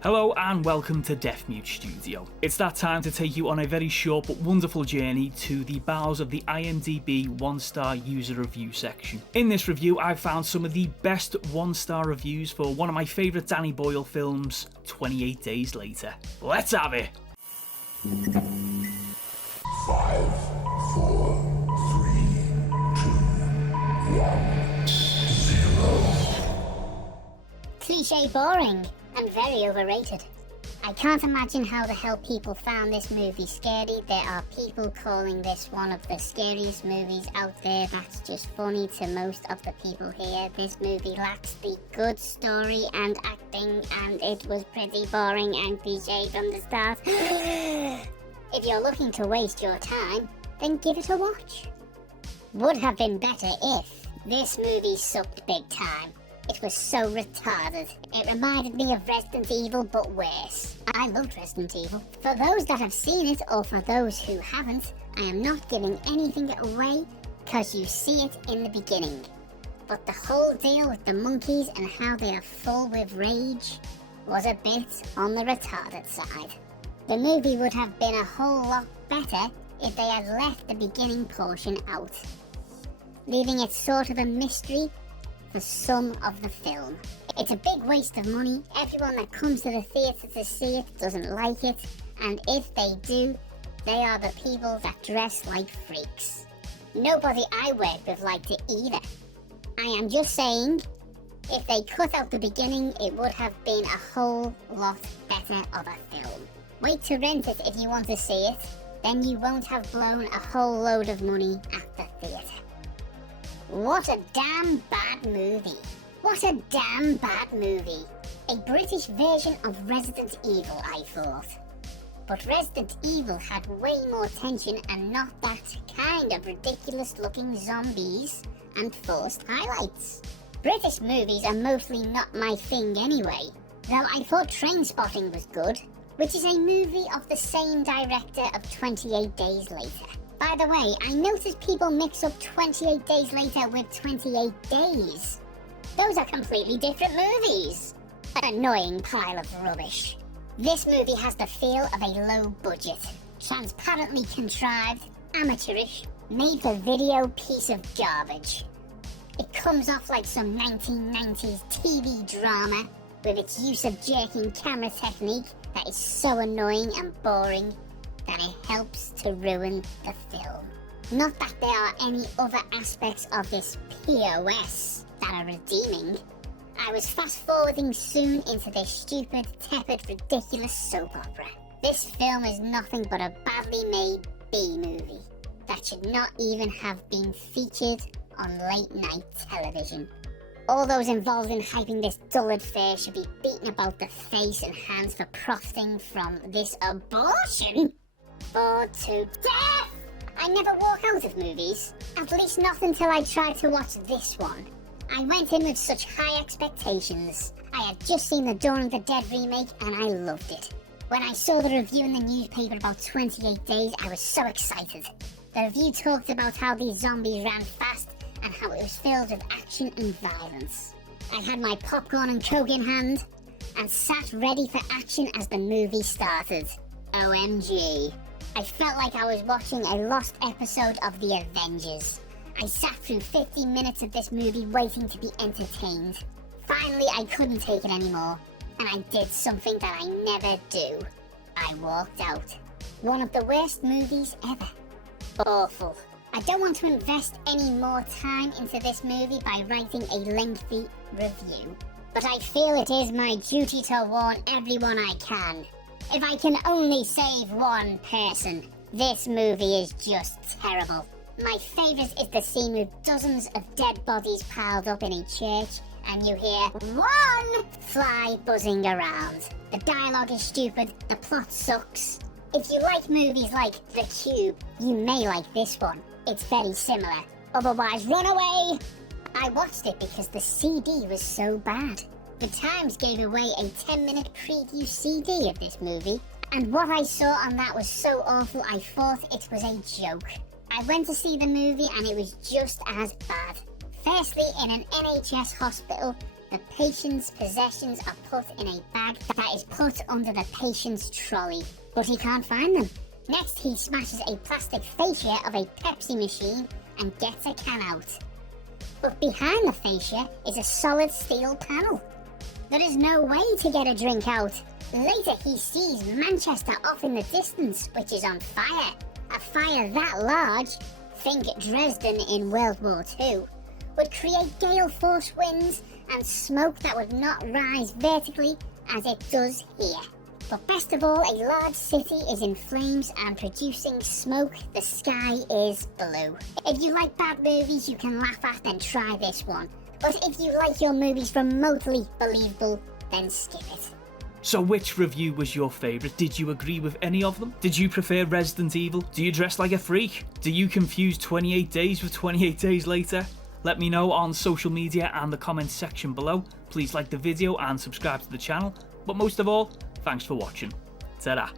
Hello and welcome to Deaf Mute Studio. It's that time to take you on a very short but wonderful journey to the bowels of the IMDb 1-star user review section. In this review, I've found some of the best 1-star reviews for one of my favourite Danny Boyle films, 28 Days Later. Let's have it! 5, 4, 3, 2, 1, 0. Cliche boring and very overrated. I can't imagine how the hell people found this movie scary. There are people calling this one of the scariest movies out there. That's just funny to most of the people here. This movie lacks the good story and acting, and it was pretty boring and cliche from the start. If you're looking to waste your time, then give it a watch. Would have been better if this movie sucked big time. It was so retarded. It reminded me of Resident Evil, but worse. I loved Resident Evil. For those that have seen it, or for those who haven't, I am not giving anything away, cause you see it in the beginning. But the whole deal with the monkeys and how they are full with rage was a bit on the retarded side. The movie would have been a whole lot better if they had left the beginning portion out, leaving it sort of a mystery for some of the film. It's a big waste of money. Everyone that comes to the theatre to see it doesn't like it, and if they do, they are the people that dress like freaks. Nobody I work with liked it either. I am just saying, if they cut out the beginning, it would have been a whole lot better of a film. Wait to rent it if you want to see it, then you won't have blown a whole load of money at the theatre. What a damn bad movie. What a damn bad movie. A British version of Resident Evil, I thought. But Resident Evil had way more tension and not that kind of ridiculous looking zombies and forced highlights. British movies are mostly not my thing anyway, though I thought Trainspotting was good, which is a movie of the same director of 28 Days Later. By the way, I noticed people mix up 28 Days Later with 28 Days. Those are completely different movies. An annoying pile of rubbish. This movie has the feel of a low budget, transparently contrived, amateurish, made for video piece of garbage. It comes off like some 1990s TV drama with its use of jerking camera technique that is so annoying and boring that it helps to ruin the film. Not that there are any other aspects of this POS that are redeeming. I was fast forwarding soon into this stupid, tepid, ridiculous soap opera. This film is nothing but a badly made B movie that should not even have been featured on late night television. All those involved in hyping this dullard fare should be beaten about the face and hands for profiting from this abortion. Bored to death! I never walk out of movies, at least not until I try to watch this one. I went in with such high expectations. I had just seen the Dawn of the Dead remake and I loved it. When I saw the review in the newspaper about 28 Days, I was so excited. The review talked about how these zombies ran fast and how it was filled with action and violence. I had my popcorn and coke in hand and sat ready for action as the movie started. OMG. I felt like I was watching a lost episode of The Avengers. I sat through 50 minutes of this movie waiting to be entertained. Finally, I couldn't take it anymore, and I did something that I never do. I walked out. One of the worst movies ever. Awful. I don't want to invest any more time into this movie by writing a lengthy review, but I feel it is my duty to warn everyone I can. If I can only save one person, this movie is just terrible. My favourite is the scene with dozens of dead bodies piled up in a church and you hear one fly buzzing around. The dialogue is stupid, the plot sucks. If you like movies like The Cube, you may like this one. It's very similar. Otherwise, run away! I watched it because the CD was so bad. The Times gave away a 10-minute preview CD of this movie, and what I saw on that was so awful I thought it was a joke. I went to see the movie and it was just as bad. Firstly, in an NHS hospital, The patient's possessions are put in a bag that is put under the patient's trolley, but he can't find them. Next, he smashes a plastic fascia of a Pepsi machine and gets a can out. But behind the fascia is a solid steel panel. There is no way to get a drink out. Later, he sees Manchester off in the distance, which is on fire. A fire that large, think Dresden in World War II, would create gale force winds and smoke that would not rise vertically as it does here. But best of all, a large city is in flames and producing smoke. The sky is blue. If you like bad movies you can laugh at, then try this one. But if you like your movies remotely believable, then skip it. So which review was your favourite? Did you agree with any of them? Did you prefer Resident Evil? Do you dress like a freak? Do you confuse 28 Days with 28 Days Later? Let me know on social media and the comments section below. Please like the video and subscribe to the channel. But most of all, thanks for watching. Ta-da.